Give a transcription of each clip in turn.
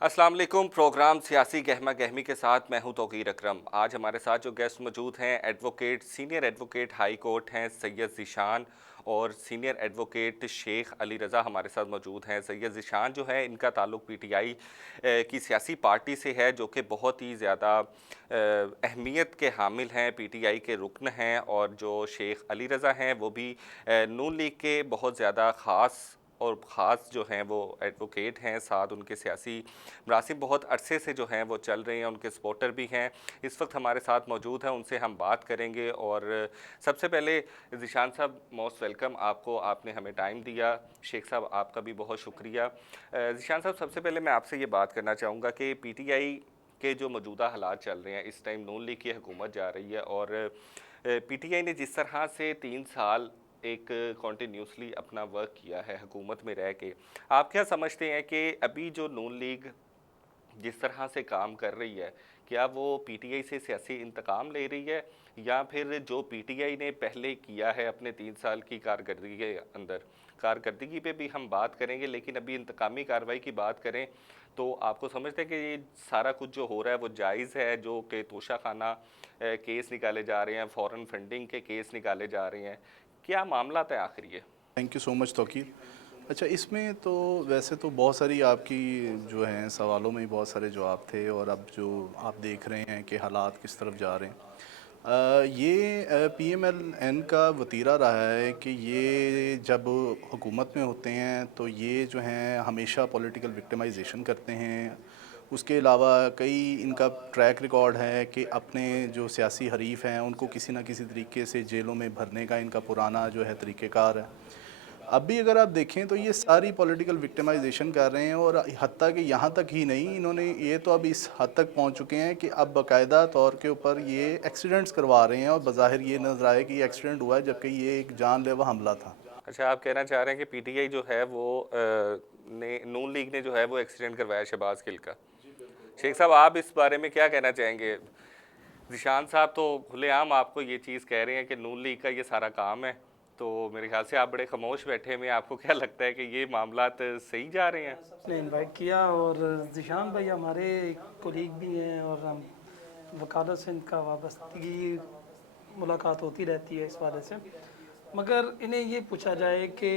अस्सलाम वालेकुम। प्रोग्राम सियासी गहमा गहमी के साथ मैं हूं तौकीर अकरम। आज हमारे साथ जो गेस्ट मौजूद हैं advocate senior advocate high court हैं सैयद ज़ीशान और सीनियर एडवोकेट शेख अली रज़ा हमारे साथ मौजूद हैं। सैयद ज़ीशान जो है इनका ताल्लुक़ पीटीआई की सियासी पार्टी से है जो कि बहुत ही ज़्यादा अहमियत के हामिल हैं, पीटीआई के रुकन हैं। और जो शेख अली रज़ा हैं वो भी नून लीग के बहुत ज़्यादा ख़ास और ख़ास जो हैं वो एडवोकेट हैं। साथ उनके सियासी मरासिम बहुत अरसे से जो हैं वो चल रहे हैं, उनके सपोर्टर भी हैं। इस वक्त हमारे साथ मौजूद हैं, उनसे हम बात करेंगे। और सबसे पहले ज़ीशान साहब मोस्ट वेलकम आपको, आपने हमें टाइम दिया। शेख साहब आपका भी बहुत शुक्रिया। ज़ीशान साहब सबसे पहले मैं आपसे ये बात करना चाहूँगा कि पीटीआई के जो मौजूदा हालात चल रहे हैं, इस टाइम नून लीग की हुकूमत जा रही है और पीटीआई ने जिस तरह से 3 साल एक कॉन्टीन्यूसली अपना वर्क किया है हुकूमत में रह के, आप क्या समझते हैं कि अभी जो नून लीग जिस तरह से काम कर रही है, क्या वो पीटीआई से सियासी इंतकाम ले रही है, या फिर जो पीटीआई ने पहले किया है अपने 3 साल की कारकर्दगी के अंदर, कारकर्दगी पे भी हम बात करेंगे, लेकिन अभी इंतकामी कार्रवाई की बात करें तो आपको समझते हैं कि ये सारा कुछ जो हो रहा है वो जायज़ है? जो कि तोशाखाना केस निकाले जा रहे हैं, फॉरेन फंडिंग के केस निकाले जा रहे हैं, क्या मामला है आखिर ये? Thank you so much Tauqeer. अच्छा, इसमें तो वैसे तो बहुत सारी आपकी जो हैं सवालों में बहुत सारे जवाब थे, और अब जो आप देख रहे हैं कि हालात किस तरफ जा रहे हैं, ये पीएमएलएन का वतीरा रहा है कि ये जब हुकूमत में होते हैं तो ये जो हैं हमेशा पॉलिटिकल विक्टिमाइजेशन करते हैं। उसके अलावा कई इनका ट्रैक रिकॉर्ड है कि अपने जो सियासी हरीफ हैं उनको किसी न किसी तरीके से जेलों में भरने का इनका पुराना जो है तरीक़ेकार है। अब भी अगर आप देखें तो ये सारी पॉलिटिकल विक्टिमाइजेशन कर रहे हैं, और हत्ता कि यहाँ तक ही नहीं, इन्होंने ये तो अब इस हद तक पहुँच चुके हैं कि अब बाकायदा तौर के ऊपर ये एक्सीडेंट्स करवा रहे हैं, और बज़ाहिर ये नज़र आए कि ये एक्सीडेंट हुआ है जबकि ये एक जानलेवा हमला था। अच्छा, आप कहना चाह रहे हैं कि पीटीआई जो है वो ने नून लीग ने जो है वो एक्सीडेंट करवाया शहबाज गिल का। शेख साहब आप इस बारे में क्या कहना चाहेंगे? ज़ीशान साहब तो खुलेआम आपको ये चीज़ कह रहे हैं कि नून लीग का ये सारा काम है, तो मेरे ख्याल से आप बड़े खामोश बैठे हुए हैं। आपको क्या लगता है कि ये मामलात सही जा रहे हैं? ने इनवाइट किया, और ज़ीशान भाई हमारे कोलीग भी हैं और हम वकालत से इनका वाबस्तगी मुलाकात होती रहती है इस वाले से। मगर इन्हें ये पूछा जाए कि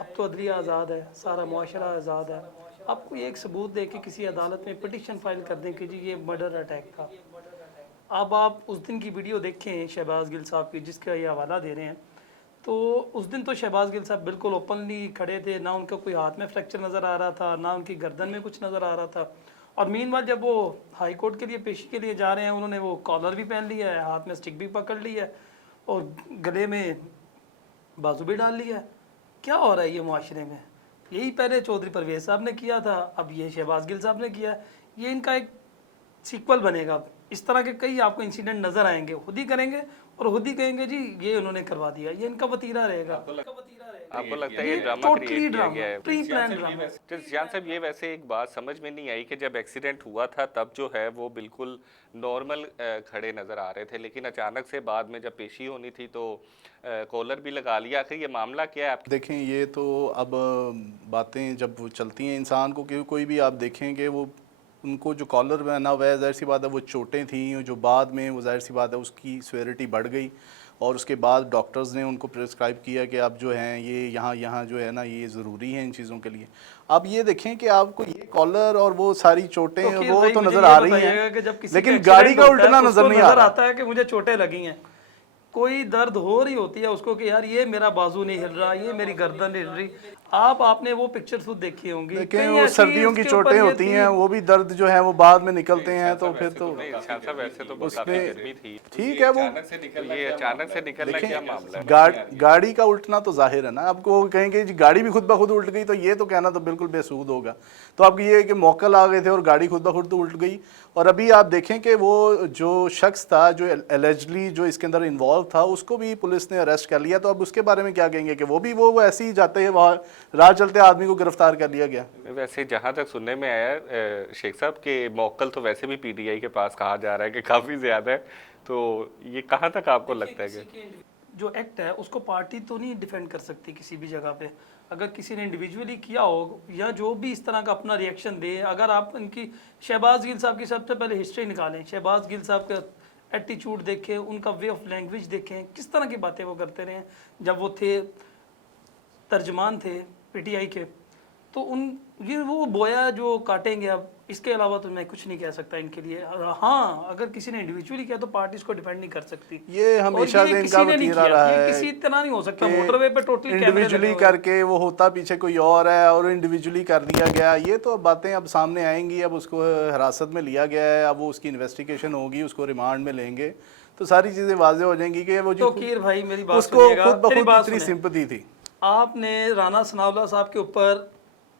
अब तो अदलिया आज़ाद है, सारा मुआशरा आज़ाद है, आपको ये एक सबूत दे के किसी अदालत में पिटिशन फाइल कर दें कि जी ये मर्डर अटैक था। अब आप उस दिन की वीडियो देखें शहबाज गिल साहब की, जिसका ये हवाला दे रहे हैं, तो उस दिन तो शहबाज गिल साहब बिल्कुल ओपनली खड़े थे, ना उनका कोई हाथ में फ्रैक्चर नज़र आ रहा था, ना उनकी गर्दन में कुछ नज़र आ रहा था। और मीनवाल जब वो हाई कोर्ट के लिए पेशी के लिए जा रहे हैं, उन्होंने वो कॉलर भी पहन लिया है, हाथ में स्टिक भी पकड़ ली है और गले में बाजू भी डाल लिया है। क्या हो रहा है ये मुआशरे में? यही पहले चौधरी परवेज़ साहब ने किया था, अब ये शहबाज गिल साहब ने किया है। ये इनका एक सीक्वल बनेगा। इस तरह के कई आपको इंसिडेंट नज़र आएंगे, खुद ही करेंगे और खुद ही कहेंगे जी ये उन्होंने करवा दिया। ये इनका वतीरा रहेगा। आपको लगता है ये ये ड्रामा टोटली क्रिएट किया ड्रामा, गया है? Pre plan drama. तो ज़ियान साहब ये वैसे एक बात समझ में नहीं आई कि जब एक्सीडेंट हुआ था तब जो है वो बिल्कुल नॉर्मल खड़े नज़र आ रहे थे, लेकिन अचानक से बाद में जब पेशी होनी थी तो कॉलर भी लगा लिया। आखिर ये मामला क्या है आप? देखें, ये तो अब बातें जब वो चलती हैं इंसान को, कि कोई भी आप देखेंगे वो उनको जो कॉलर पहना हुआ है, ज़ाहिर सी बात है वो चोटें थी जो बाद में वो ज़ाहिर सी बात है उसकी सीवियरिटी बढ़ गई, और उसके बाद डॉक्टर्स ने उनको प्रिस्क्राइब किया कि आप जो हैं ये यहाँ जो है ना ये ज़रूरी है इन चीज़ों के लिए। अब ये देखें कि आपको ये कॉलर और वो सारी चोटें तो फिर वो भाई तो मुझे नज़र ये आ रही बताइएगा हैं, कि जब किसी लेकिन का गाड़ी एक्सीडेंट का होता है उल्टना तो नज़र उसको नहीं आ नजर रहा। आता है कि मुझे चोटें लगी हैं। कोई दर्द हो रही होती है उसको कि यार ये मेरा बाजू नहीं हिल रहा, ये मेरी गर्दन नहीं हिल रही। आपने वो पिक्चर खुद देखी होंगी, देखें कहीं वो ऐसी सर्दियों की उसके ऊपर चोटें ये होती थी। हैं, वो भी दर्द जो है वो बाद में निकलते हैं, तो फिर तो नहीं ज़ियान साहब वैसे तो काफ़ी उसमें गर्मी थी, ठीक है। वो ये अचानक से निकलना क्या मामला है? गाड़ी का उल्टना तो जाहिर है ना, आपको कहेंगे जी गाड़ी भी खुद ब खुद उल्ट गई, तो ये तो कहना तो बिल्कुल बेसूद होगा। तो आपको ये है कि मौकल आ गए थे और गाड़ी खुद ब खुद तो उल्ट गई। और अभी आप देखें कि वो जो शख्स था जो एलिजिडली जो इसके अंदर इन्वॉल्व था, उसको भी पुलिस ने अरेस्ट कर लिया। तो अब उसके बारे में क्या कहेंगे कि वो भी वो ऐसे ही जाते हैं, वहाँ राह चलते आदमी को गिरफ्तार कर लिया गया। वैसे जहाँ तक सुनने में आया शेख साहब के मौक्कल तो वैसे भी पीटीआई के पास कहा जा रहा है कि काफ़ी ज़्यादा है, तो ये कहाँ तक आपको लगता है कि जो एक्ट है उसको पार्टी तो नहीं डिफेंड कर सकती किसी भी जगह पे। اگر کسی نے انڈیویجولی کیا ہو یا جو بھی اس طرح کا اپنا ریئیکشن دے، اگر آپ ان کی شہباز گل صاحب کی سب سے پہلے ہسٹری نکالیں، شہباز گل صاحب کا ایٹیچیوڈ دیکھیں، ان کا وے آف لینگویج دیکھیں، کس طرح کی باتیں وہ کرتے رہے ہیں جب وہ تھے ترجمان تھے پی ٹی آئی کے، تو یہ وہ بویا جو کاٹیں گے اب، اس کے علاوہ تو میں کچھ نہیں کہہ سکتا ان کے لیے۔ ہاں اگر کسی نے انڈیویجولی کیا تو پارٹی اس کو ڈیپینڈ نہیں کر سکتی، یہ ہمیشہ سے ان کا وتیرہ رہا ہے، یہ کسی طرح نہیں ہو سکتا موٹر وے پہ ٹوٹلی انڈیویجولی کر کے وہ ہوتا پیچھے کوئی اور ہے اور انڈیویجولی کر دیا گیا۔ یہ تو باتیں اب سامنے آئیں گی، اب اس کو حراست میں لیا گیا ہے، اب وہ اس کی انویسٹیگیشن ہوگی، اس کو ریمانڈ میں لیں گے تو ساری چیزیں واضح ہو جائیں گی کہ وہ جو توقیر بھائی میری بات اس کو سنیے گا، خود میری بخود بات اتنی سنیں۔ سمپتھی تھی۔ آپ نے رانا ثناء اللہ صاحب کے اوپر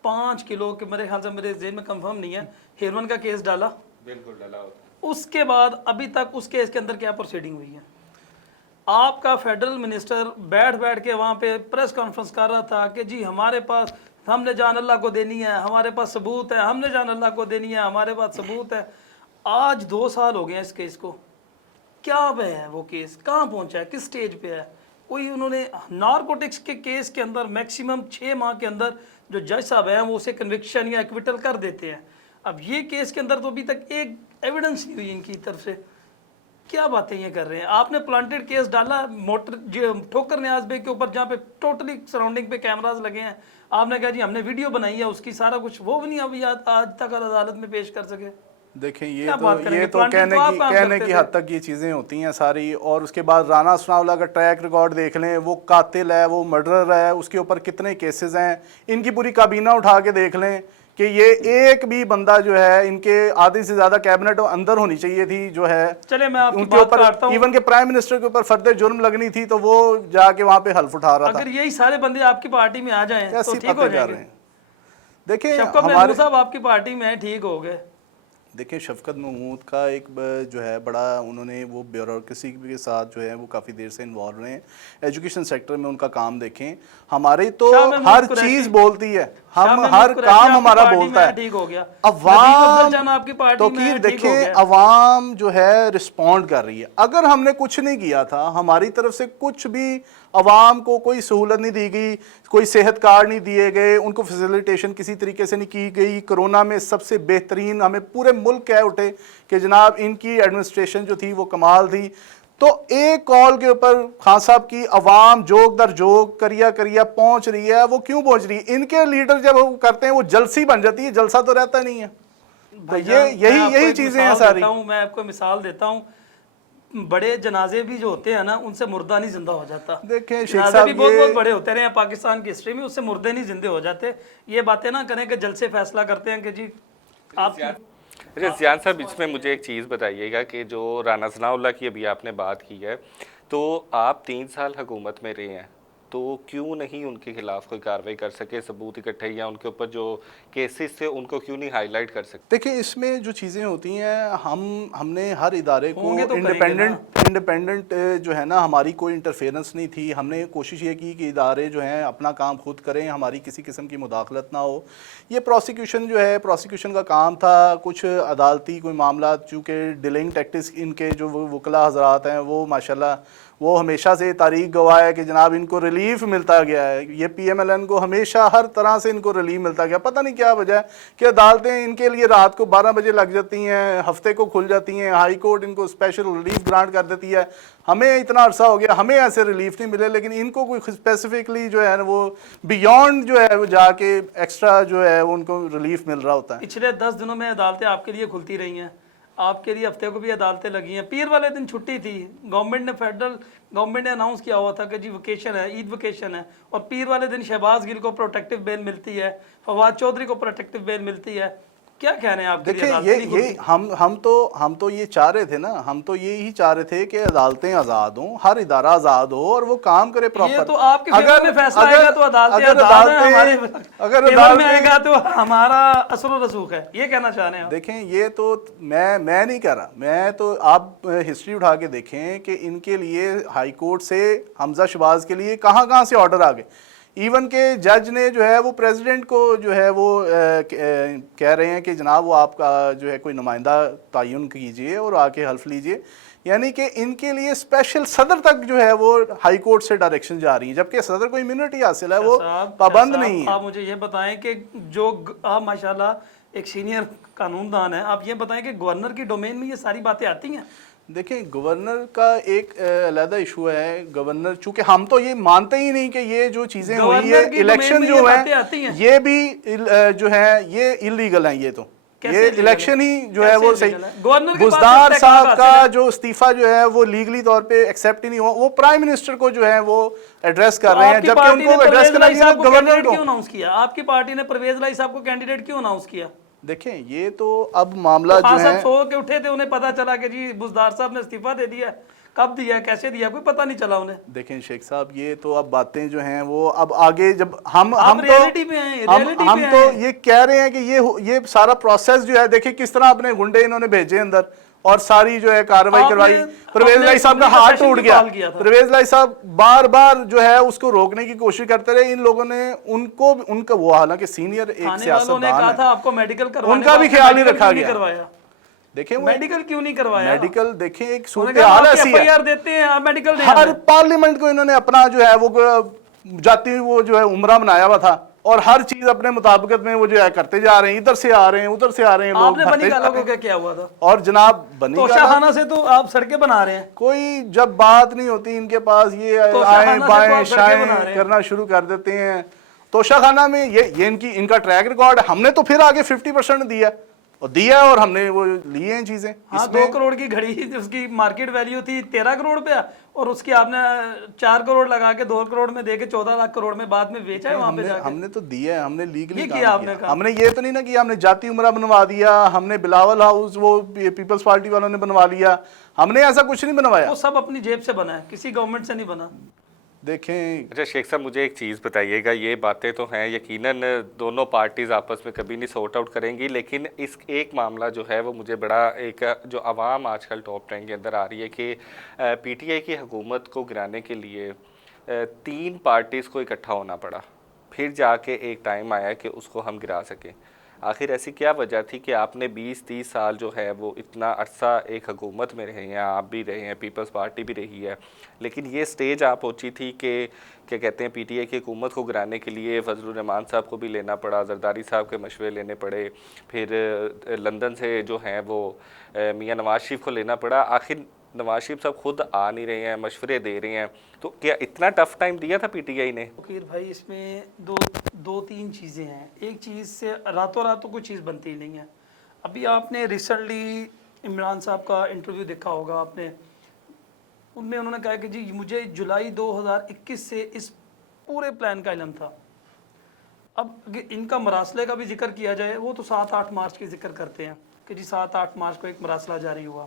5 کلو کے، میرے خیال سے میرے ذہن میں کنفرم نہیں ہے، ہیروئن کا کیس ڈالا، بالکل ڈالا ہوتا ہے۔ اس کے بعد ابھی تک اس کیس کے اندر کیا پروسیڈنگ ہوئی ہے؟ آپ کا فیڈرل منسٹر بیٹھ کے وہاں پہ پریس کانفرنس کر رہا تھا کہ جی ہمارے پاس، ہم نے جان اللہ کو دینی ہے، ہمارے پاس ثبوت ہے، ہم نے جان اللہ کو دینی ہے، ہمارے پاس ثبوت ہے۔ آج 2 سال ہو گئے ہیں اس کیس کو، کیا پہ ہے وہ کیس، کہاں پہنچا ہے، کس سٹیج پہ ہے؟ کوئی انہوں نے نارکوٹکس کے کیس کے اندر میکسیمم 6 ماہ کے اندر جو جج صاحب ہیں وہ اسے کنوکشن یا ایکویٹل کر دیتے ہیں۔ اب یہ کیس کے اندر تو ابھی تک ایک ایویڈنس نہیں ہوئی ان کی طرف سے، کیا باتیں یہ کر رہے ہیں؟ آپ نے پلانٹڈ کیس ڈالا موٹر ٹھوکر نیاز بے کے اوپر، جہاں پہ ٹوٹلی سراؤنڈنگ پہ کیمراز لگے ہیں، آپ نے کہا جی ہم نے ویڈیو بنائی ہے اس کی، سارا کچھ، وہ بھی نہیں ابھی آج تک عدالت میں پیش کر سکے۔ دیکھیں یہ تو کہنے کی حد تک یہ چیزیں ہوتی ہیں ساری۔ اور اس کے بعد رانا ثناء اللہ کا ٹریک ریکارڈ دیکھ لیں، وہ قاتل ہے، وہ مرڈرر ہے، اس کے اوپر کتنے کیسز ہیں، ان کی پوری کابینہ اٹھا کے دیکھ لیں کہ یہ ایک بھی بندہ جو ہے، ان کے آدھے سے زیادہ کیبنٹ اندر ہونی چاہیے تھی جو ہے، چلے میں آپ کی ان کے بات اوپر کاٹتا ہوں، ایون کہ پرائم منسٹر کے اوپر فرد جرم لگنی تھی تو وہ جا کے وہاں پہ حلف اٹھا رہا تھا۔ اگر یہی سارے بندے آپ کی پارٹی میں آ جائیں تو ایسی ٹھیک ہو باتیں جائیں کر رہے گے۔ ہیں۔ دیکھیں شفقت محمود صاحب آپ کی پارٹی میں ٹھیک ہو گئے۔ دیکھیں شفقت محمود کا ایک جو ہے بڑا، انہوں نے وہ بیوروکریسی کے ساتھ جو ہے وہ کافی دیر سے انوالو رہے ہیں، ایجوکیشن سیکٹر میں ان کا کام دیکھیں، ہماری تو ہر چیز بولتی ہے، ہم ہر کام ہمارا بولتا ہے۔ عوام توقیر دیکھیں، عوام جو ہے رسپونڈ کر رہی ہے۔ اگر ہم نے کچھ نہیں کیا تھا، ہماری طرف سے کچھ بھی عوام کو کوئی سہولت نہیں دی گئی، کوئی صحت کارڈ نہیں دیے گئے، ان کو فیسیلیٹیشن کسی طریقے سے نہیں کی گئی، کرونا میں سب سے بہترین ہمیں پورے ملک کہہ اٹھے کہ جناب ان کی ایڈمنسٹریشن جو تھی وہ کمال تھی، تو ایک کال کے اوپر خان صاحب کی عوام جوک در جوک کریا پہنچ رہی ہے۔ وہ کیوں پہنچ رہی ہے؟ ان کے لیڈر جب وہ کرتے ہیں وہ جلسی بن جاتی ہے، جلسہ تو رہتا نہیں ہے۔ تو یہی چیزیں ہیں ساری۔ میں آپ کو مثال دیتا ہوں، بڑے جنازے بھی جو ہوتے ہیں نا، ان سے مردہ نہیں زندہ ہو جاتا۔ دیکھیں شیخ جنازے صاحب بھی بہت بڑے ہوتے رہے ہیں پاکستان کی ہسٹری میں، اس سے مردے نہیں زندے ہو جاتے۔ یہ باتیں نہ کریں کہ جلسے فیصلہ کرتے ہیں کہ جی آپ۔ زیان صاحب اس میں مجھے ایک چیز بتائیے گا کہ جو رانا ثناء اللہ کی ابھی آپ نے بات کی ہے، تو آپ 3 سال حکومت میں رہے ہیں، تو کیوں نہیں ان کے خلاف کوئی کارروائی کر سکے، ثبوت اکٹھے، یا ان کے اوپر جو کیسز تھے ان کو کیوں نہیں ہائی لائٹ کر سکتے؟ دیکھیں اس میں جو چیزیں ہوتی ہیں، ہم نے ہر ادارے کو انڈیپینڈنٹ جو ہے نا، ہماری کوئی انٹرفیئرنس نہیں تھی۔ ہم نے کوشش یہ کی کہ ادارے جو ہیں اپنا کام خود کریں، ہماری کسی قسم کی مداخلت نہ ہو۔ یہ پروسیکیوشن جو ہے، پروسیکیوشن کا کام تھا، کچھ عدالتی کوئی معاملات، چونکہ ڈیلنگ ٹیکٹکس ان کے جو وکلا حضرات ہیں وہ ماشاءاللہ وہ ہمیشہ سے تاریخ گواہ ہے کہ جناب ان کو ریلیف ملتا گیا ہے۔ یہ پی ایم ایل این کو ہمیشہ ہر طرح سے ان کو ریلیف ملتا گیا، پتہ نہیں کیا وجہ ہے کہ عدالتیں ان کے لیے رات کو 12 بجے لگ جاتی ہیں، ہفتے کو کھل جاتی ہیں، ہائی کورٹ ان کو اسپیشل ریلیف گرانٹ کر دیتی ہے۔ ہمیں اتنا عرصہ ہو گیا، ہمیں ایسے ریلیف نہیں ملے، لیکن ان کو کوئی اسپیسیفکلی جو ہے وہ بیونڈ جو ہے وہ جا کے ایکسٹرا جو ہے ان کو ریلیف مل رہا ہوتا ہے۔ پچھلے 10 دنوں میں عدالتیں آپ کے لیے کھلتی رہی ہیں، آپ کے لیے ہفتے کو بھی عدالتیں لگی ہیں۔ پیر والے دن چھٹی تھی، فیڈرل گورنمنٹ نے اناؤنس کیا ہوا تھا کہ جی ویکیشن ہے، عید ویکیشن ہے، اور پیر والے دن شہباز گل کو پروٹیکٹیو بیل ملتی ہے، فواد چودھری کو پروٹیکٹیو بیل ملتی ہے۔ کیا کہنے ہیں آپ کے لیے؟ دیکھیں یہ ہم تو یہ چاہ رہے تھے نا، ہم تو یہی چاہ رہے تھے کہ عدالتیں آزاد ہوں، ہر ادارہ آزاد ہو اور وہ کام کرے پراپر۔ یہ تو آپ کے فیور میں فیصلہ آئے گا تو عدالتیں آزاد ہیں، ہمارے فیور میں آئے گا تو ہمارا اثر و رسوخ ہے، یہ کہنا چاہ رہے ہیں؟ دیکھیں یہ تو میں نہیں کہہ رہا، میں تو آپ ہسٹری اٹھا کے دیکھیں کہ ان کے لیے ہائی کورٹ سے حمزہ شہباز کے لیے کہاں سے آرڈر آ گئے۔ ایون کہ جج نے جو ہے وہ پریزیڈنٹ کو جو ہے وہ کہہ رہے ہیں کہ جناب وہ آپ کا جو ہے کوئی نمائندہ تعین کیجئے اور آ کے حلف لیجئے، یعنی کہ ان کے لیے اسپیشل صدر تک جو ہے وہ ہائی کورٹ سے ڈائریکشن جا رہی ہیں، جبکہ صدر کو امیونٹی حاصل ہے، وہ پابند نہیں ہے۔ آپ مجھے یہ بتائیں کہ جو آپ ماشاءاللہ ایک سینئر قانون دان ہیں، آپ یہ بتائیں کہ گورنر کی ڈومین میں یہ ساری باتیں آتی ہیں؟ دیکھیں گورنر کا ایک علیحدہ ایشو ہے، گورنر چونکہ ہم تو یہ مانتے ہی نہیں کہ یہ جو چیزیں ہوئی ہیں الیکشن جو ہیں یہ بھی جو ہے یہ انلیگل ہیں، یہ تو یہ الیکشن ہی جو ہے وہ صحیح۔ بزدار صاحب کا جو استعفیٰ جو ہے وہ لیگلی طور پہ ایکسیپٹ ہی نہیں ہوا، وہ پرائم منسٹر کو جو ہے وہ ایڈریس کر رہے ہیں، جبکہ ان کو ایڈریس کرنا چاہیے گورنر کو۔ کیوں اناؤنس کیا آپ کی پارٹی نے پرویز لائی صاحب کو کینڈیڈیٹ کیوں اناؤنس کیا؟ دیکھیں یہ تو اب معاملہ جو ہے سو کے اٹھے تھے، انہیں پتا چلا کہ جی بزدار صاحب نے استعفیٰ دے دیا، کب دیا کیسے دیا کوئی پتہ نہیں چلا انہیں۔ دیکھیں شیخ صاحب یہ تو اب باتیں جو ہیں وہ اب آگے جب ہم تو یہ کہہ رہے ہیں کہ یہ سارا پروسیس جو ہے دیکھیں کس طرح اپنے گنڈے انہوں نے بھیجے اندر اور ساری جو ہے کارروائی کروائی۔ پرویز لائی صاحب کا ہاتھ ٹوٹ گیا، پرویز لائی صاحب بار بار جو ہے اس کو روکنے کی کوشش کرتے رہے، ان لوگوں نے ان کا وہ حالانکہ سینئر ایک سیاستدان ہے ان کا بھی خیال نہیں رکھا گیا۔ دیکھیں میڈیکل کیوں نہیں کروایا؟ میڈیکل دیکھیں ایک صورتحال ایسی ہے، ہر پارلیمنٹ کو انہوں نے اپنا جو ہے وہ جاتی وہ جو ہے عمرہ بنایا ہوا تھا اور ہر چیز اپنے مطابقت میں وہ جو ہے کرتے جا رہے ہیں، ادھر سے آ رہے ہیں ادھر سے آ رہے ہیں آپ نے بنی گالوں کو کیا ہوا تھا؟ اور جناب بنی توشہ خانہ سے تو آپ سڑکیں بنا رہے ہیں، کوئی جب بات نہیں ہوتی ان کے پاس یہ آئیں بائیں شائیں کرنا شروع کر دیتے ہیں۔ توشہ خانہ میں یہ ان کا ٹریک ریکارڈ ہے، ہم نے تو پھر آگے 50% دیا اور ہم نے وہ لیے ہیں چیزیں۔ ہاں 2 کروڑ کی گھڑی اس کی مارکیٹ ویلیو تھی 13 کروڑ پہ اور اس کی آپ نے 4 کروڑ لگا کے 2 کروڑ میں دے کے 14 لاکھ کروڑ میں بعد میں بیچا ہے وہاں پہ جا کے۔ ہم نے تو دیا ہے، ہم نے لیگلی کیا، ہم نے یہ تو نہیں نا کیا ہم نے جاتی عمرہ بنوا دیا، ہم نے بلاول ہاؤس وہ پیپلز پارٹی والوں نے بنوا لیا، ہم نے ایسا کچھ نہیں بنوایا، وہ سب اپنی جیب سے بنا ہے، کسی گورنمنٹ سے نہیں بنا۔ دیکھیں اچھا شیخ صاحب مجھے ایک چیز بتائیے گا، یہ باتیں تو ہیں یقیناً دونوں پارٹیز آپس میں کبھی نہیں سورٹ آؤٹ کریں گی، لیکن اس ایک معاملہ جو ہے وہ مجھے بڑا ایک جو عوام آج کل ٹاپ 10 کے اندر آ رہی ہے کہ پی ٹی آئی کی حکومت کو گرانے کے لیے 3 پارٹیز کو اکٹھا ہونا پڑا، پھر جا کے ایک ٹائم آیا کہ اس کو ہم گرا سکیں۔ آخر ایسی کیا وجہ تھی کہ آپ نے 20-30 سال جو ہے وہ اتنا عرصہ ایک حکومت میں رہے ہیں، آپ بھی رہے ہیں، پیپلز پارٹی بھی رہی ہے، لیکن یہ سٹیج آپ پہنچی تھی کہ کیا کہتے ہیں پی ٹی آئی کی حکومت کو گرانے کے لیے فضل الرحمان صاحب کو بھی لینا پڑا، زرداری صاحب کے مشورے لینے پڑے، پھر لندن سے جو ہیں وہ میاں نواز شریف کو لینا پڑا، آخر نواز شریف صاحب خود آ نہیں رہے ہیں، مشورے دے رہے ہیں، تو کیا اتنا ٹف ٹائم دیا تھا پی ٹی آئی نے؟ وکیل بھائی اس میں دو تین چیزیں ہیں، ایک چیز سے راتوں راتوں کوئی چیز بنتی نہیں ہے۔ ابھی آپ نے ریسنٹلی عمران صاحب کا انٹرویو دیکھا ہوگا آپ نے، ان میں انہوں نے کہا کہ جی مجھے جولائی 2021 سے اس پورے پلان کا علم تھا۔ اب ان کا مراسلے کا بھی ذکر کیا جائے وہ تو 7-8 مارچ کی ذکر کرتے ہیں کہ جی 7-8 مارچ کو ایک مراسلہ جاری ہوا۔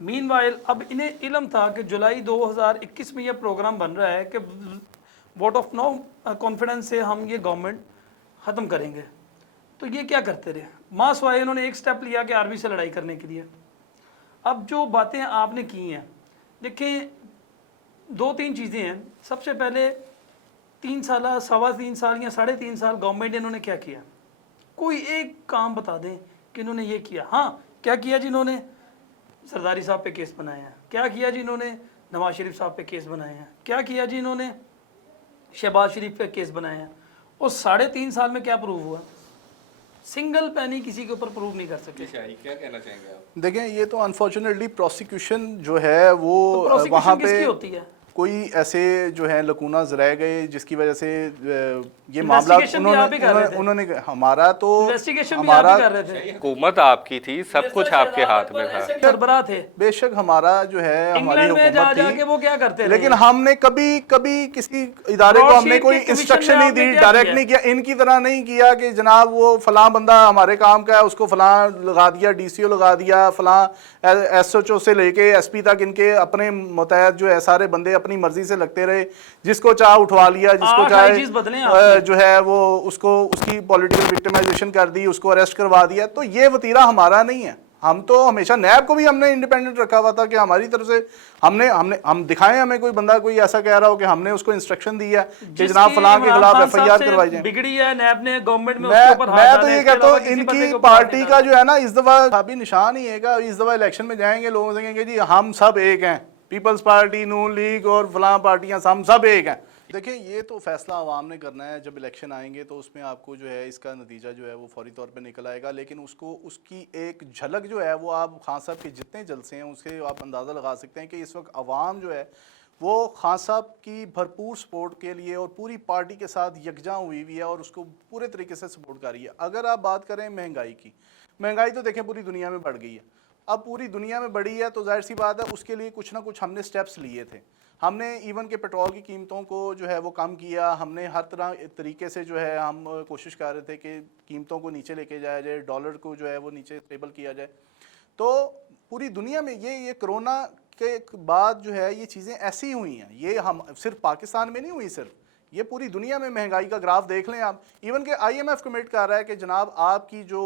مین وائل اب انہیں علم تھا کہ جولائی 2021 میں یہ پروگرام بن رہا ہے کہ ووٹ آف نو کانفیڈنس سے ہم یہ گورنمنٹ ختم کریں گے، تو یہ کیا کرتے رہے؟ ماس وائے انہوں نے ایک سٹیپ لیا کہ آرمی سے لڑائی کرنے کے لیے۔ اب جو باتیں آپ نے کی ہیں دیکھیں 2-3 چیزیں ہیں، سب سے پہلے 3 سال 3.25 سال یا 3.5 سال گورنمنٹ انہوں نے کیا کیا؟ کوئی ایک کام بتا دیں کہ انہوں نے یہ کیا۔ ہاں کیا کیا جی انہوں نے؟ زرداری صاحب پہ کیس بنائے ہیں، کیا کیا جی انہوں نے؟ نواز شریف صاحب پہ کیس بنائے ہیں، کیا کیا جی انہوں نے؟ شہباز شریف پہ کیس بنائے ہیں، اور 3.5 سال میں کیا پروو ہوا؟ سنگل پینی کسی کے اوپر پروو نہیں کر سکے۔ کیا کہنا چاہیں گے آپ؟ دیکھیں یہ تو انفارچونیٹلی پروسیکیوشن جو ہے وہ وہاں پہ ہوتی ہے، کوئی ایسے جو ہیں لکوناز رہ گئے جس کی وجہ سے یہ معاملات انہوں نے ہمارا تو ہمارا حکومت آپ کی تھی، سب کچھ آپ کے ہاتھ میں تھا، سربراہ تھے، بے شک ہمارا جو ہے ہماری حکومت تھی، وہ کیا کرتے لیکن ہم نے کبھی کسی ادارے کو ہم نے کوئی انسٹرکشن نہیں دی، ڈائریکٹ نہیں کیا، ان کی طرح نہیں کیا کہ جناب وہ فلاں بندہ ہمارے کام کا ہے اس کو فلاں لگا دیا، ڈی سی او لگا دیا، فلاں ایس ایچ او سے لے کے ایس پی تک ان کے اپنے متحد جو ہے سارے بندے اپنی مرضی سے لگتے رہے، جس کو چاہ اٹھوا لیا، جس کو چاہے جو ہے وہ اس کی پولیٹیکل وکٹمائزیشن کر دی، اس کو اریسٹ کروا دیا۔ تو یہ وتیرہ ہمارا نہیں ہے، हम तो हमेशा नैब को भी हमने इंडिपेंडेंट रखा हुआ था कि हमारी तरफ से हम दिखाएं, हमें कोई बंदा कोई ऐसा कह रहा हो कि हमने उसको इंस्ट्रक्शन दी है कि जनाब फलां के खिलाफ एफआईआर करवाई जाए। बिगड़ी है नैब ने गवर्नमेंट में उसके ऊपर मैं तो ये कहता हूँ इनकी पार्टी का जो है ना इस दफा अभी निशान ही है, इस दफा इलेक्शन में जाएंगे लोग कहेंगे जी हम सब एक हैं, पीपल्स पार्टी, नून लीग और फलां पार्टियां हम सब एक हैं। देखिए ये तो फैसला आवाम ने करना है, जब इलेक्शन आएंगे तो उसमें आपको जो है इसका नतीजा जो है वो फौरी तौर पे निकल आएगा, लेकिन उसकी एक झलक जो है वो आप खान साहब के जितने जलसे हैं उससे आप अंदाज़ा लगा सकते हैं कि इस वक्त आवाम जो है वो खान साहब की भरपूर सपोर्ट के लिए और पूरी पार्टी के साथ यकजा हुई है और उसको पूरे तरीके से सपोर्ट कर रही है। अगर आप बात करें महंगाई की, महंगाई तो देखें पूरी दुनिया में बढ़ गई है। अब पूरी दुनिया में बढ़ी है तो जाहिर सी बात है उसके लिए कुछ ना कुछ हमने स्टेप्स लिए थे। हमने इवन के पेट्रोल की कीमतों को जो है वो कम किया, हमने हर तरह तरीके से जो है हम कोशिश कर रहे थे कि कीमतों को नीचे लेके जाया जाए, डॉलर को जो है वो नीचे स्टेबल किया जाए। तो पूरी दुनिया में ये कोरोना के बाद जो है ये चीज़ें ऐसी हुई हैं, ये हम सिर्फ पाकिस्तान में नहीं हुई, सिर्फ ये पूरी दुनिया में महंगाई का ग्राफ देख लें आप। इवन के IMF कमिट कर रहा है कि जनाब आपकी जो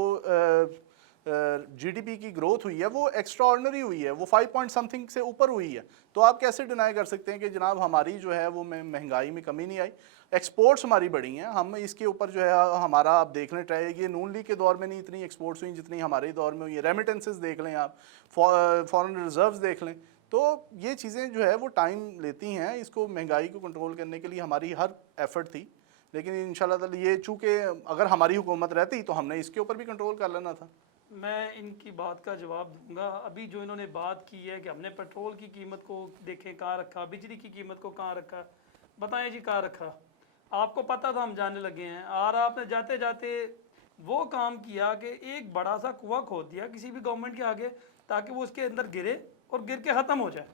GDP की ग्रोथ हुई है वो एक्स्ट्रा ऑर्डिनरी हुई है, वो 5 पॉइंट समथिंग से ऊपर हुई है। तो आप कैसे डिनाई कर सकते हैं कि जनाब हमारी जो है वो महंगाई में कमी नहीं आई, एक्सपोर्ट्स हमारी बढ़ी हैं। हम इसके ऊपर जो है हमारा आप देख लें ट्राई, ये नून लीग के दौर में नहीं इतनी एक्सपोर्ट्स हुई जितनी हमारे दौर में हुई है। रेमिटेंसेस देख लें आप, फॉरेन रिजर्व्स देख लें, तो ये चीज़ें जो है वो टाइम लेती हैं। इसको महंगाई को कंट्रोल करने के लिए हमारी हर एफर्ट थी, लेकिन इंशाल्लाह ताला ये चूँकि अगर हमारी हुकूमत रहती तो हमने इसके ऊपर भी कंट्रोल कर लेना था। मैं इनकी बात का जवाब दूंगा। अभी जो इन्होंने बात की है कि हमने पेट्रोल की कीमत को देखें कहाँ रखा, बिजली की कीमत को कहाँ रखा, बताएं जी कहाँ रखा। आपको पता था हम जाने लगे हैं, और आपने जाते जाते वो काम किया कि एक बड़ा सा कुआं खोद दिया किसी भी गवर्नमेंट के आगे ताकि वो उसके अंदर गिरे और गिर के ख़त्म हो जाए।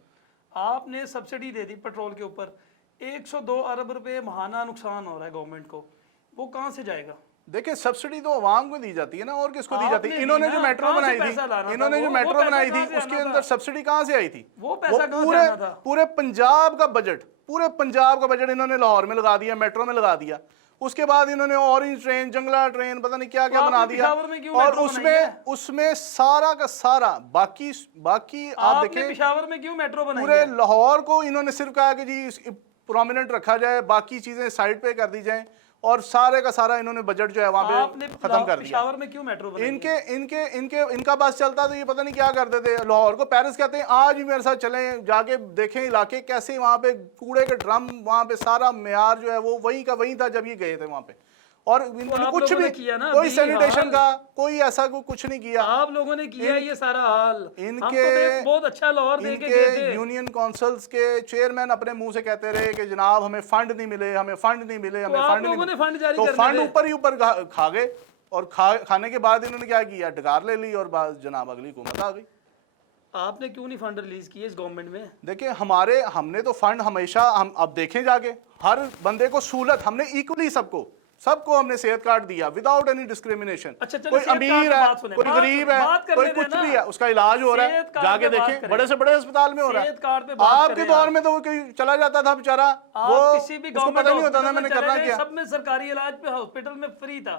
आपने सब्सिडी दे दी पेट्रोल के ऊपर, 102 अरब रुपये महाना नुकसान हो रहा है गवर्नमेंट को, वो कहाँ से जाएगा? देखिए सब्सिडी तो आवाम को दी जाती है ना, और किसको दी जाती है? आपने इन्होंने दी जो ना, मेट्रो कहाँ से बनाई पैसा लाना थी, था? इन्होंने जो वो मेट्रो पैसा बनाई कहाँ थी से उसके आना अंदर था? सब्सिडी कहाँ से आई थी? वो पैसा कहाँ से पूरे आना था? पूरे पंजाब का बजट, पूरे पंजाब का बजट इन्होंने लाहौर में लगा दिया, मेट्रो में लगा दिया। उसके बाद इन्होंने ऑरेंज ट्रेन, जंगला ट्रेन, पता नहीं क्या क्या बना दिया, पेशावर में क्यों और मेट्रो बनाई है? उसमें सारा का सारा बाकी आप आपने देखें पेशावर में क्यों मेट्रो बनाई पूरे है? लाहौर को इन्होंने सिर्फ कहा कि जी प्रोमिनेंट रखा जाए, बाकी चीजें साइड पे कर दी जाएं, और सारे का सारा इन्होंने बजट जो है वहां आपने पे खत्म कर दिया। पेशावर में क्यों मेट्रो बनाई है? इनका बस चलता तो ये पता नहीं क्या करते थे। लाहौर को पेरिस कहते हैं, आज भी मेरे साथ चलें, जाके देखें इलाके कैसे, वहां पे कूड़े के ड्रम, वहां पे सारा मेयार जो है वो वही का वही था जब ये गए थे वहां पे, और इन्होंने आप कुछ लोगों भी ने किया ना कोई अभी सैनिटेशन हाल। का कोई ऐसा कुछ नहीं किया। आप लोगों ने किया ये सारा हाल। हम तो इनके बहुत अच्छा लाहौर दे के गए इनके थे। यूनियन काउंसिल्स के चेयरमैन अपने मुंह से कहते रहे कि जनाब हमें फंड नहीं मिले, हमें फंड नहीं मिले, हमें आप फंड नहीं लोगों ने मिले। फंड जारी तो करने फंड थे। ऊपर ही ऊपर खा गए, और खाने के बाद इन्होंने क्या किया, डकार ले ली, और बाद जनाब अगली हुकूमत आ गई। आपने क्यों नहीं फंड रिलीज किए इस गवर्नमेंट में? देखिए हमने तो फंड हमेशा, हम अब देखें जाके हर बंदे को सहूलत, हमने इक्वली सबको हमने सेहत कार्ड दिया विदाउट एनी डिस्क्रिमिनेशन। अच्छा, चलो कोई सेहत कार्ड अमीर पे है, बात सुने, कोई बात गरीब सुने, है, बात करने कोई देना। कुछ भी है, उसका इलाज हो रहा है, सेहत कार्ड जाके पे बात देखें करें। बड़े से बड़े अस्पताल में हो रहा सेहत कार्ड पे है। बात आपके करें दौर आप। में तो वो कोई चला जाता था बेचारा, आप वो किसी भी उसको पता नहीं होता था मैंने करना क्या। सब में सरकारी इलाज पे हॉस्पिटल में फ्री था,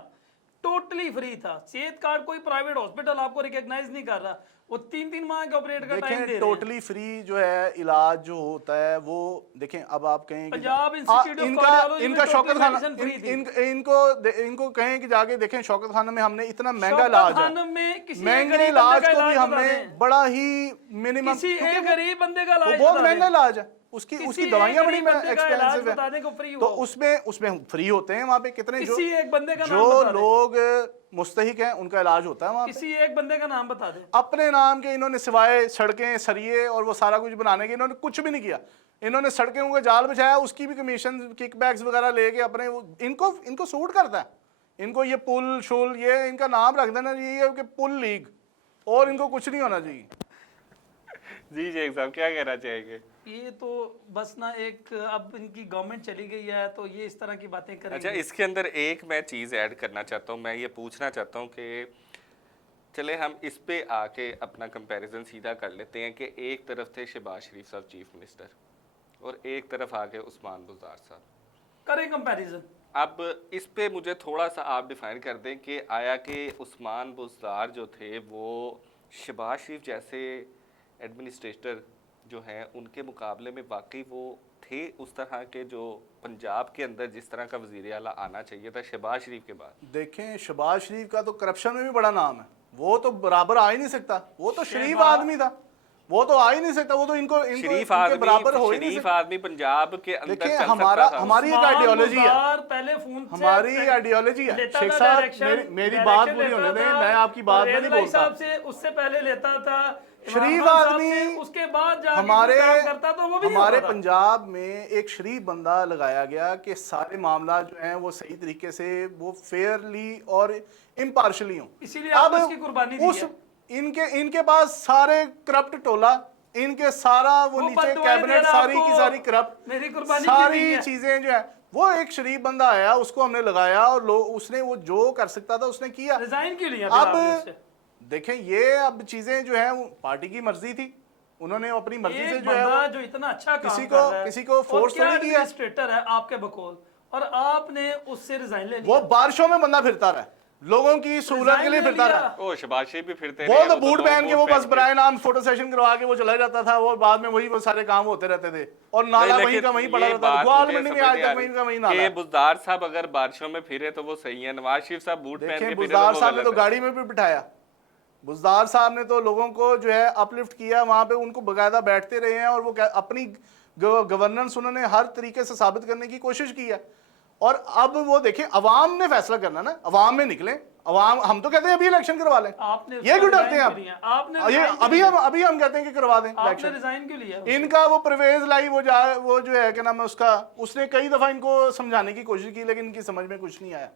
टोटली फ्री था। सेहत कार्ड कोई प्राइवेट हॉस्पिटल आपको रिकॉग्नाइज नहीं कर रहा, वो 3-3 माह के ऑपरेट का टाइम दे देखें रहे हैं। टोटली फ्री जो है इलाज जो होता है वो देखें, अब आप कहें कि पंजाब इंस्टीट्यूट ऑफ इनका कार्डियोलॉजी में इनका totally शौकत खाना medicine free थी। इनको कहें कि जाके देखें शौकत खाना में हमने इतना महंगा शौकत इलाज है, खानम में किसी एक महंगे गरीब इलाज बंदे का को भी इलाज हमने बता दें। बड़ा ही मिनिमम, किसी क्योंकि एक गरीब बंदे का वो इलाज बहुत बता महंगा दें। इलाज है, उसकी किसी दवाइयां एक बड़ी गरीब बंदे का इलाज एक्सपेंसिव बता है। दें को फ्री तो हो। उसमें फ्री होते हैं वहाँ पे कितने, जो किसी एक बंदे का नाम जो बता दें। लोग मुस्तहिक हैं उनका इलाज होता है वहाँ पे। किसी एक बंदे का नाम बता दे। अपने नाम के इन्होंने सिवाय सड़कें, सरिये और वो सारा कुछ बनाने के इन्होंने कुछ भी नहीं किया। इन्होंने सड़कें का जाल बिछाया, उसकी भी कमीशन किकबैक्स वगैरह लेके अपने इनको सूट करता है। इनको ये पुल शुल, ये इनका नाम रख देना चाहिए कि पुल लीग, और इनको कुछ नहीं होना चाहिए। जी शेख साहब क्या कहना चाहेंगे? ये तो बस ना एक, अब इनकी गवर्नमेंट चली गई है तो ये इस तरह की बातें करेंगे। अच्छा, इसके अंदर एक मैं चीज़ ऐड करना चाहता हूँ, मैं ये पूछना चाहता हूँ कि चले हम इस पे आके अपना कंपैरिजन सीधा कर लेते हैं कि एक तरफ थे शहबाज शरीफ साहब चीफ मिनिस्टर, और एक तरफ आ गए उस्मान बुज़दार साहब। करें कंपैरिजन। अब इस पे मुझे थोड़ा सा आप डिफाइन कर दें कि आया कि उस्मान बुज़दार जो थे वो शहबाज शरीफ जैसे एडमिनिस्ट्रेटर जो हैं उनके मुकाबले में वाकई वो थे उस तरह के जो पंजाब के अंदर जिस तरह का वज़ीर आला आना चाहिए था शहबाज शरीफ के बाद? देखें, शहबाज शरीफ का तो करप्शन में भी बड़ा नाम है, वो तो बराबर आ ही नहीं सकता, वो तो शरीफ आदमी था, वो तो आ ही नहीं सकता, वो तो इनको शरीफ इनके बराबर हो ही नहीं शरीफ सकता। आदमी पंजाब के अंदर देखिए, चल हमारा सकता था। हमारी एक आइडियोलॉजी है, पहले फोन से हमारी आइडियोलॉजी है। लेता शेख था साहब, डायरेक्शन, मेरी बात डायरेक्शन पूरी होने लेता दें, था, मैं आपकी बात में और नहीं रेज़ बोलता। साहब से उससे पहले लेता था शरीफ इमरान खान साहब आदमी, से, उसके बाद जाके हमारे काम करता तो वो भी नहीं हमारे होता था। पंजाब में एक शरीफ बंदा लगाया गया कि सारे मामला जो हैं वो सही तरीके से, वो फेयरली और इम्पार्शली हों। इसीलिए आपने उसकी कुर्बानी दी है। इनके पास सारे करप्ट टोला, इनके सारा वो नीचे बददुआएं दे कैबिनेट रहा सारी की आपको, सारी करप्ट, मेरी कुर्बानी की नहीं सारी है। चीजें जो है, वो एक शरीफ बंदा आया, उसको हमने लगाया और उसने वो जो कर सकता था उसने किया। रिजाइन क्यों लिया फिर आपने उससे? अब देखें, ये अब चीजें जो है पार्टी की मर्जी थी, उन्होंने अपनी मर्जी से एक जो है बंदा वो जो इतना अच्छा काम किसी कर रहा है, किसी को और फोर्स तो क्या नहीं किया। एडमिनिस्ट्रेटर है आपके बकौल, और आपने उससे रिजाइन ले लिया। वो बारिशों में बंदा फिरता रहा, लोगों की सहूलत के लिए फिरता रहा। ओ शहबाज शरीफ भी फिरते वो रहे, तो वो बूट लोग पहन के वो बूट बस पहन के। बराए नाम फोटो सेशन करवा के वो चला जाता था, वो बाद में वही वो सारे काम होते रहते थे, और नाला नहीं, वहीं लेकिन का वहीं पड़ा ये रहता था। बात ग्वाल मुझे मंडी में समझ आज नहीं आ तक वहीं का वहीं रही नाला कि है। बुज़दार साहब अगर बारिशों में फिरे तो वो सही है, नवाज शरीफ साहब बूट पहन के देखें, फिरे तो बुज़दार वो साहब ने तो गलत है। गाड़ी में भी बिठाया, बुज़दार साहब ने तो लोगों को जो है अपलिफ्ट किया, वहां पे उनको बकायदा बैठते रहे हैं, और वो अपनी गवर्नेंस उन्होंने हर तरीके से साबित करने की कोशिश की है। और अब वो देखिए, अवाम ने फैसला करना ना, अवाम में निकले, अवाम, हम तो कहते हैं अभी इलेक्शन करवा लें, आपने ये क्यों डरते हैं रिजाइन क्यों लिया? आपने अब ये रिजाइन क्यों अभी हम कहते हैं कि करवा दें आपने इलेक्शन। रिजाइन क्यों लिया? इनका वो परवेज लाई, वो जो है क्या नाम है उसका, उसने कई दफा इनको समझाने की कोशिश की, लेकिन इनकी समझ में कुछ नहीं आया।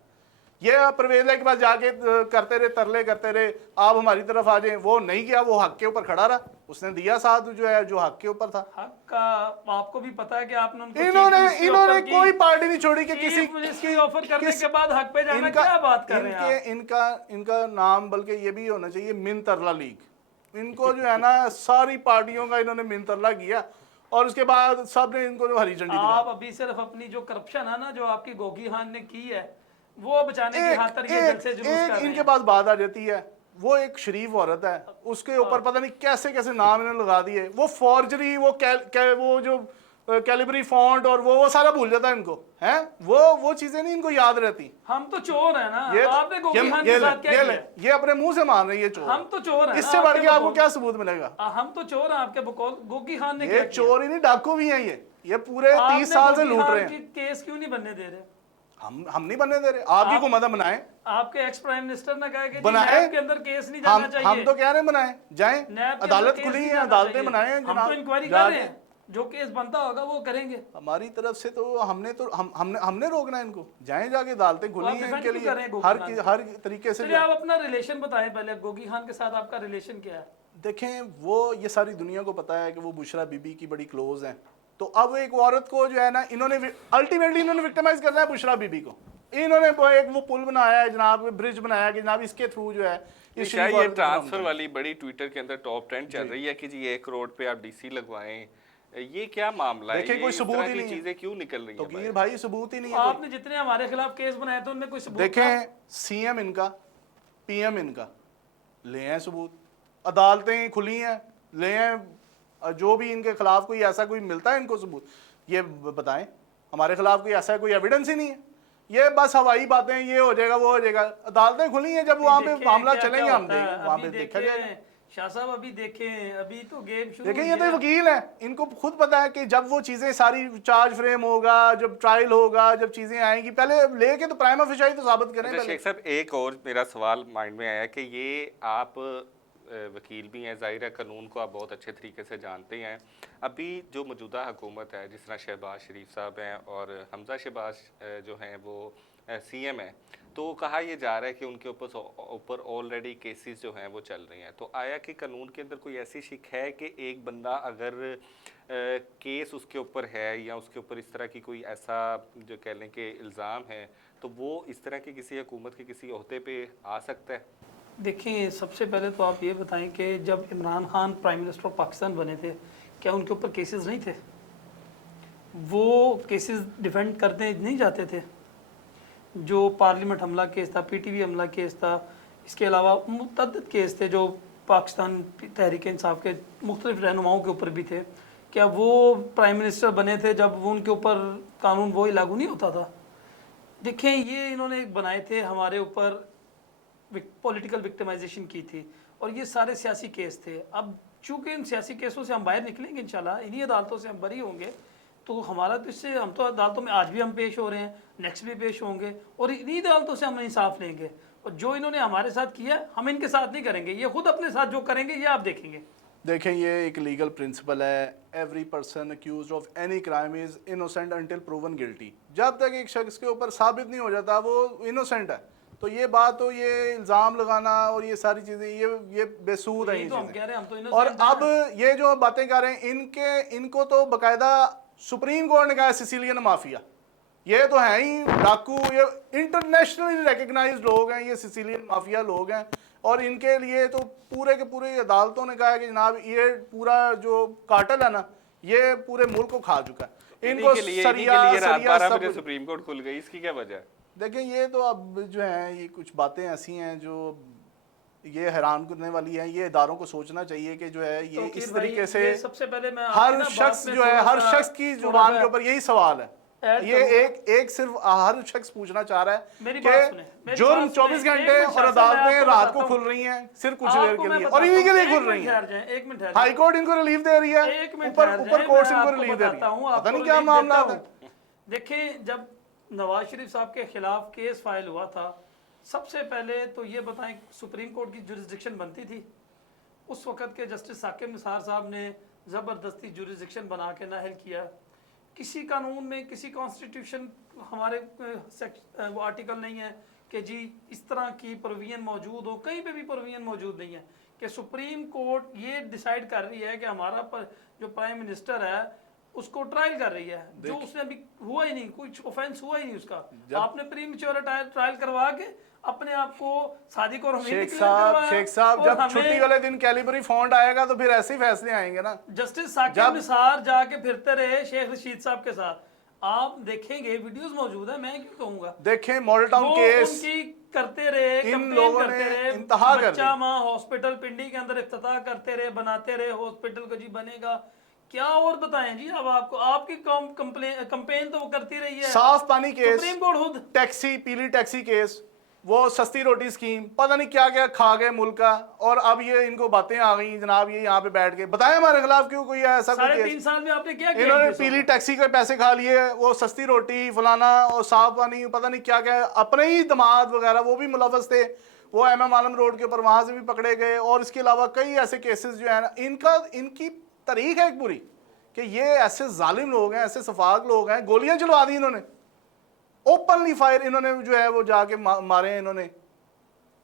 ये परवेज लाई के पास जाके करते रहे, तरले करते रहे, आप हमारी तरफ आ जाए, वो नहीं किया, वो हक के ऊपर खड़ा रहा, उसने दिया साथ जो है जो हक के ऊपर था। हक का आपको भी पता है कि आपने उनको इन्होंने कोई पार्टी नहीं छोड़ी कि किसी की ऑफर करने के बाद हक पे जाना, क्या बात कर रहे हैं आप? इनका नाम बल्कि ये भी होना चाहिए मिन तरला लीग। इनको जो है ना सारी पार्टियों का इन्होंने मिन तरला किया, और उसके बाद सब ने इनको जो हरी झंडी आप अभी सिर्फ अपनी जो करप्शन है ना, जो आपकी गोगी खान ने की है, वो बचाने की खातिर ये जलसे जुलूस कर रहे इनके हैं। पास बात आ जाती है, वो एक शरीफ औरत है, उसके ऊपर पता नहीं कैसे कैसे नाम इन्होंने लगा दिए, वो फॉर्जरी, वो वो जो कैलिबरी फॉन्ट और वो सारा भूल जाता है इनको, हैं वो चीजें नहीं इनको याद रहती। हम तो चोर है ना, ये आपने गोगी खान के साथ क्या किया? ये अपने मुंह से मान रही है चोर, हम तो चोर हैं, इससे बढ़ के आपको क्या सबूत मिलेगा? हम तो चोर हैं आपके बकौल। गोगी खान ने ये क्या किया? चोर ही नहीं, डाकू भी हैं ये पूरे 30 साल से लूट रहे हैं। केस क्यों नहीं बनने दे रहे? हम नहीं बनने दे रहे, आपकी हुकूमत बनाए, आपके एक्स प्राइम मिनिस्टर ने कहा कि बनाए, नैब के अंदर केस नहीं जाना चाहिए। हम तो कह रहे हैं बनाए जाएं, नैब के अंदर अदालत केस खुली नहीं है, जाना अदालतें चाहिए। बनाए हम जनाब, तो इंक्वायरी कर जाके। रहे हैं, जो केस बनता होगा वो करेंगे। हमारी तरफ से तो हमने रोकना है इनको, जाएं जाके, अदालतें खुली हैं defend इनके क्यों लिए, कर रहे हैं गोगी खान हर तरीके से। चलिए आप अपना रिलेशन बताएं पहले, गोगी खान के साथ आपका रिलेशन क्या है? देखें, वो ये सारी दुनिया को पता है कि वो बुशरा बीबी की बड़ी क्लोज हैं, तो अब एक औरत को जो है ना, इन्होंने अल्टीमेटली इन्होंने विक्टिमाइज करना है बुशरा बीबी को। इन्होंने एक वो पुल बनाया है जनाब, ब्रिज बनाया कि जनाब इसके थ्रू जो है क्या ये ट्रांसफर वाली बड़ी ट्विटर के अंदर टॉप ट्रेंड चल रही है कि जी 1 करोड़ पे आप डीसी लगवाएं, ये क्या मामला है? देखिए, कोई सबूत ही नहीं है, चीजें क्यों निकल रही तो हैं भाई सबूत ही नहीं है। आपने जितने हमारे खिलाफ केस बनाए थे उनमें कोई सबूत था? देखें, सीएम इनका, पीएम इनका, ले हैं सबूत, अदालतें खुली हैं, ले हैं, जो भी इनके खिलाफ कोई ऐसा कोई मिलता है इनको सबूत, ये बताएं। हमारे खिलाफ कोई ऐसा कोई एविडेंस ही नहीं है, ये बस हवाई बातें, ये हो जाएगा वो हो जाएगा। अदालतें खुली हैं, जब वहां पे मामला चलेंगे हम देखेंगे, वहां पे देखा जाएगा। शाह साहब अभी देखें, अभी तो गेम शुरू देखें, ये तो वकील हैं, इनको खुद पता है कि जब वो चीजें सारी चार्ज फ्रेम होगा, जब ट्रायल होगा, जब चीजें आएंगी, पहले लेके तो प्राइमा फेशियाई तो साबित करें। शेख साहब, एक और मेरा सवाल माइंड में आया कि ये आप वकील भी हैं, ज़ाहिर है कानून को आप बहुत अच्छे तरीके से जानते हैं। अभी जो मौजूदा हुकूमत है, जिस तरह शहबाज शरीफ साहब हैं और हमजा शहबाज जो हैं वो सीएम हैं, तो कहा यह जा रहा है कि उनके ऊपर ऑलरेडी केसेस जो हैं वो चल रही हैं, तो आया कि कानून के अंदर कोई ऐसी शिक है कि एक बंदा अगर केस उसके ऊपर है या उसके ऊपर इस तरह की कोई ऐसा जो कह लें कि इल्ज़ाम है, तो वो इस तरह की किसी हुकूमत के किसी ओहदे पे आ सकता है? देखिए, सबसे पहले तो आप ये बताएं कि जब Imran Khan prime minister of Pakistan बने थे, क्या उनके ऊपर केसेस नहीं थे? वो केसेस डिफेंड करते नहीं जाते थे? जो पार्लियामेंट हमला केस था, पीटीवी हमला केस था, इसके अलावा मुतअद्दिद केस थे जो पाकिस्तान तहरीक इंसाफ के मुख्तलिफ रहनुमाओं के ऊपर भी थे, क्या वो प्राइम मिनिस्टर बने थे जब वो उनके ऊपर कानून वही लागू नहीं होता था? देखें, ये इन्होंने एक बनाए थे हमारे ऊपर, पॉलिटिकल विक्टिमाइजेशन की थी, और ये सारे सियासी केस थे। अब चूंकि इन सियासी केसों से हम बाहर निकलेंगे इंशाल्लाह, इन्हीं अदालतों से हम बरी होंगे, तो हमारा तो इससे, हम तो अदालतों में आज भी हम पेश हो रहे हैं, नेक्स्ट भी पेश होंगे, और इन्हीं अदालतों से हम इंसाफ लेंगे। और जो इन्होंने हमारे साथ किया हम इनके साथ नहीं करेंगे, ये खुद अपने साथ जो करेंगे ये आप देखेंगे। देखें, ये एक लीगल प्रिंसिपल है, every person accused of any crime is innocent until proven guilty. जब तक एक शख्स के ऊपर साबित नहीं हो जाता वो इनोसेंट है, तो ये बात, तो ये इल्ज़ाम लगाना और ये सारी चीज़ें, ये बेसूद है। तो हम कह रहे हैं, हम तो और innocent अब हैं। ये जो बातें कर रहे हैं, इनको तो बाकायदा सुप्रीम कोर्ट ने कहा है सिसिलियन माफिया। ये तो हैं ही डाकू, ये इंटरनेशनली रिकग्नाइज्ड लोग हैं, ये सिसिलियन माफिया लोग हैं। और इनके लिए तो पूरे के पूरे अदालतों ने कहा है कि जनाब ये पूरा जो कार्टेल है ना, ये पूरे मुल्क को खा चुका है। इनको सरिया रात 12 बजे सुप्रीम कोर्ट खुल गई, इसकी क्या वजह है? देखें, ये तो अब जो है, ये कुछ बातें ऐसी हैं जो ये हैरान करने वाली हैं। ये इदारों को सोचना चाहिए कि जो है ये तो इस तरीके से सबसे पहले मैं हर शख्स जो है, हर शख्स की जुबान के ऊपर यही सवाल है। ये एक सिर्फ हर शख्स पूछना चाह रहा है कि जुर्म 24 घंटे और अदालतें रात को खुल रही हैं सिर्फ कुछ देर के लिए, और इन्हीं के लिए खुल रही हैं। हाई कोर्ट इनको रिलीफ दे रही है, ऊपर कोर्ट इनको रिलीफ दे रही है, पता नहीं क्या मामला है। देखें, जब नवाज शरीफ साहब के खिलाफ केस फाइल हुआ था, सबसे पहले तो ये बताएं सुप्रीम कोर्ट की जुरिस्डिक्शन बनती थी? उस वक़्त के जस्टिस साकिब निसार साहब ने ज़बरदस्ती जुरिस्डिक्शन बना के नाअहल किया। किसी कानून में, किसी कॉन्स्टिट्यूशन, हमारे वो आर्टिकल नहीं है कि जी इस तरह की प्रोविजन मौजूद हो, कहीं पे भी प्रोविजन मौजूद नहीं है कि सुप्रीम कोर्ट ये डिसाइड कर रही है कि हमारा जो प्राइम मिनिस्टर है उसको ट्रायल कर रही है, जो उसने अभी हुआ ही नहीं, कुछ ऑफेंस हुआ ही नहीं उसका। आपने प्रीमेच्योर ट्रायल करवा के अपने आप को सादिक और शेख साहब जब छुट्टी वाले दिन कैलिबरी फंड आएगा तो फिर ऐसे ही फैसले आएंगे ना। जस्टिस साकिब निसार जाके फिरते रहे शेख रशीद साहब के साथ, आप देखेंगे, वीडियोस मौजूद है, मैं क्यों कहूंगा। देखें, मॉडल टाउन केस उनकी करते रहे, इन लोगों ने इंतहा कर दी। बच्चा माँ हॉस्पिटल पिंडी के अंदर इफ्तिताह करते रहे, बनाते रहे हॉस्पिटल को, जी बनेगा क्या और बताएं जी। अब आपको आपकी कंपेन तो वो करती रही है। साफ पानी केस, सुप्रीम कोर्ट खुद, टैक्सी, पीली टैक्सी केस, वो सस्ती रोटी स्कीम, पता नहीं क्या क्या खा गए मुल्क का, और अब ये इनको बातें आ गई जनाब, ये यहाँ पे बैठ के बताएं हमारे खिलाफ क्यों कोई ऐसा कोई 3.5 साल में आपने क्या किया? इन्होंने पीली टैक्सी के पैसे खा लिए, वो सस्ती रोटी फलाना और साफ पानी, पता नहीं क्या क्या, अपने ही दामाद वगैरह वो भी मुलव्वस थे, वो MM आलम रोड के ऊपर वहां से भी पकड़े गए। और इसके अलावा कई ऐसे केसेस जो है ना, इनकी तारीख है एक पूरी कि ये ऐसे जालिम लोग हैं, ऐसे सफाक लोग हैं। गोलियां चलवा दी इन्होंने, ओपनली फायर इन्होंने जो है वो जाके मारे हैं इन्होंने,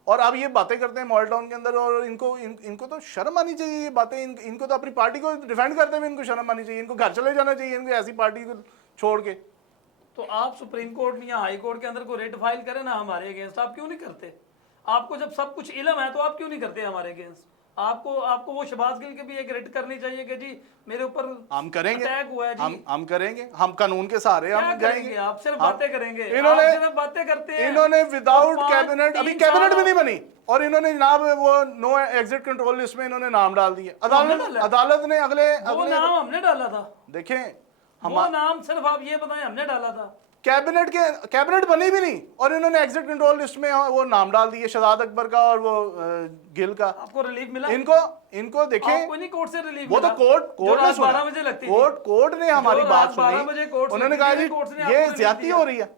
और अब ये बातें करते हैं मॉडल टाउन के अंदर। और इनको तो शर्म आनी चाहिए ये बातें, इनको तो अपनी पार्टी को डिफेंड करते हुए इनको शर्म आनी चाहिए, इनको घर चले जाना चाहिए, इनको ऐसी पार्टी को छोड़ के। तो आप सुप्रीम कोर्ट या हाई कोर्ट के अंदर को रेट फाइल करें ना हमारे अगेंस्ट, आप क्यों नहीं करते? आपको जब सब कुछ इल्म है तो आप क्यों नहीं करते हमारे अगेंस्ट? आपको वो शहबाज गिल के भी एक रेट करनी चाहिए कि जी मेरे ऊपर हम करेंगे, अटैक हुआ है जी। हम करेंगे, हम कानून के सहारे हम जाएंगे। आप सिर्फ बातें करेंगे, इन्होंने आप सिर्फ बातें करते हैं। इन्होंने विदाउट कैबिनेट, अभी कैबिनेट भी नहीं बनी, और इन्होंने जनाब वो नो एग्जिट कंट्रोल लिस्ट में इन्होंने नाम डाल दिए। अदालत ने अगले वो नाम हमने डाला था। देखें, वो नाम सिर्फ आप ये बताएं हमने डाला था। कैबिनेट बनी भी नहीं, और इन्होंने एग्जिट कंट्रोल लिस्ट में वो नाम डाल दिए, शहजाद अकबर का और वो गिल का। आपको रिलीफ मिला? इनको देखें, आपको नहीं कोर्ट से रिलीफ वो मिला? तो कोर्ट ने सुना, 12 बजे लगती थी। कोर्ट ने हमारी बात 12 बजे सुनी, कोर्ट उन्होंने कहा जी ये ज्यादती हो रही है।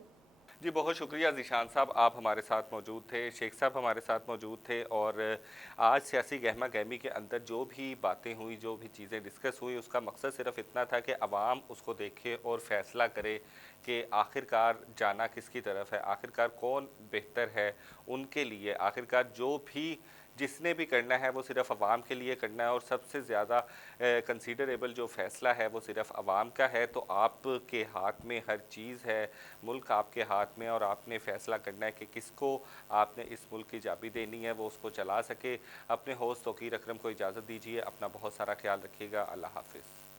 जी बहुत शुक्रिया ज़ीशान साहब, आप हमारे साथ मौजूद थे, शेख साहब हमारे साथ मौजूद थे। और आज सियासी गहमा गहमी के अंदर जो भी बातें हुई, जो भी चीज़ें डिस्कस हुई, उसका मकसद सिर्फ इतना था कि अवाम उसको देखे और फ़ैसला करे कि आखिरकार जाना किसकी तरफ है, आखिरकार कौन बेहतर है उनके लिए। आखिरकार जो भी जिसने भी करना है वो सिर्फ अवाम के लिए करना है, और सबसे ज़्यादा कंसीडरेबल जो फ़ैसला है वो सिर्फ अवाम का है। तो आपके हाथ में हर चीज़ है, मुल्क आपके हाथ में, और आपने फ़ैसला करना है कि किसको आपने इस मुल्क की चाबी देनी है, वो उसको चला सके। अपने होस्ट तौकीर अकरम को इजाज़त दीजिए, अपना बहुत सारा ख्याल रखिएगा। अल्लाह हाफिज़।